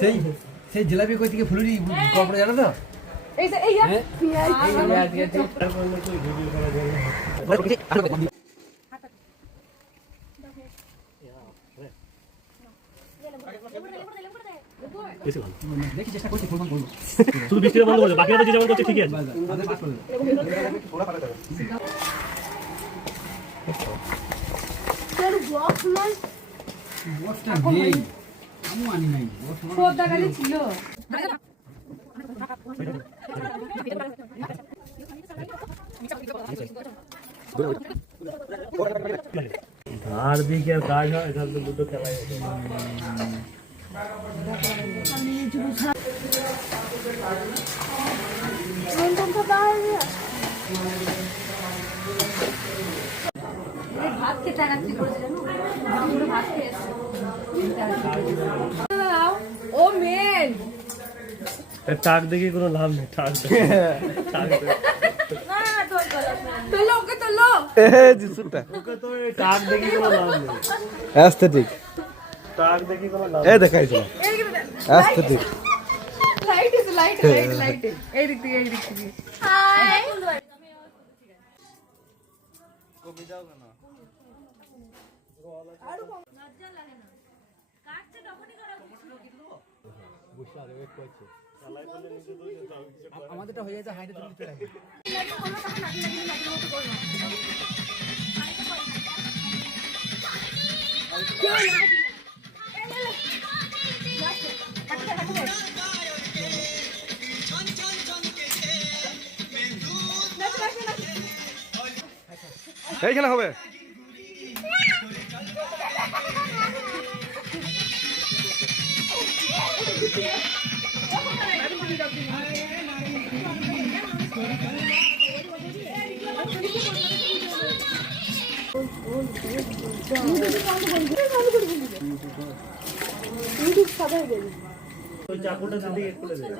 সেই সেই জিলাপি কই থেকে ফুলুরি কপড়ে জানো তো এই যে এই দেখি চেষ্টা করছি ফুলবান করব শুধু বৃষ্টিটা বন্ধ করে বাকিরা তো যে যেমন করছে ঠিকই আছে তোর বক্স নাই বক্সটা নেই আমি আনি নাই পর্দা গালি ছিল ধার দিয়ে কি আর কাজ হয় এখানে তো দুটো খেলাই ভাত খেতে রাখতে করেছিলাম ভাত খেয়ে ও মেন টাক দেখে কোনো লাভ নেই টাক তোলো ওকে তোলো জিসুটা ওকে তো টাক দেখে কোনো লাভ নেই অ্যাস্থেটিক টাক দেখে কোনো লাভ এই দেখাইছিল অ্যাস্থেটিক লাইট ইজ লাইট এই দিক থেকে হাই কমে যাও কেন আর লজ্জা লাগে না কাটছে তখনই করা বুঝা রে ওয়েট করছে আমাদেরটা হয়ে যায় হাইতে তুমি চলে আসবে এইখানে হবে ওই চাকুটা যদি খুলে দেয়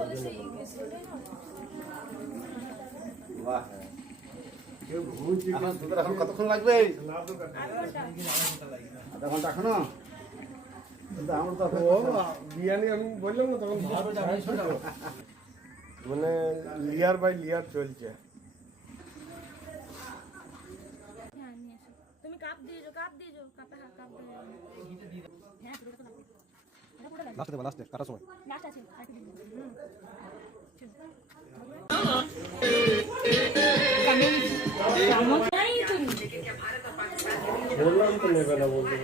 বাহ এখন কতক্ষণ লাগবে আধা ঘন্টা এখনো বিরিয়ানি আমি বললাম না তখন মানে লেয়ার বাই লেয়ার চলছে তুমি কাপ দিয়েছো কাপে কাপ লাস্টে দেবো লাস্টে কাটার সময় লাস্ট আছে বললাম তো নেবে না বলতে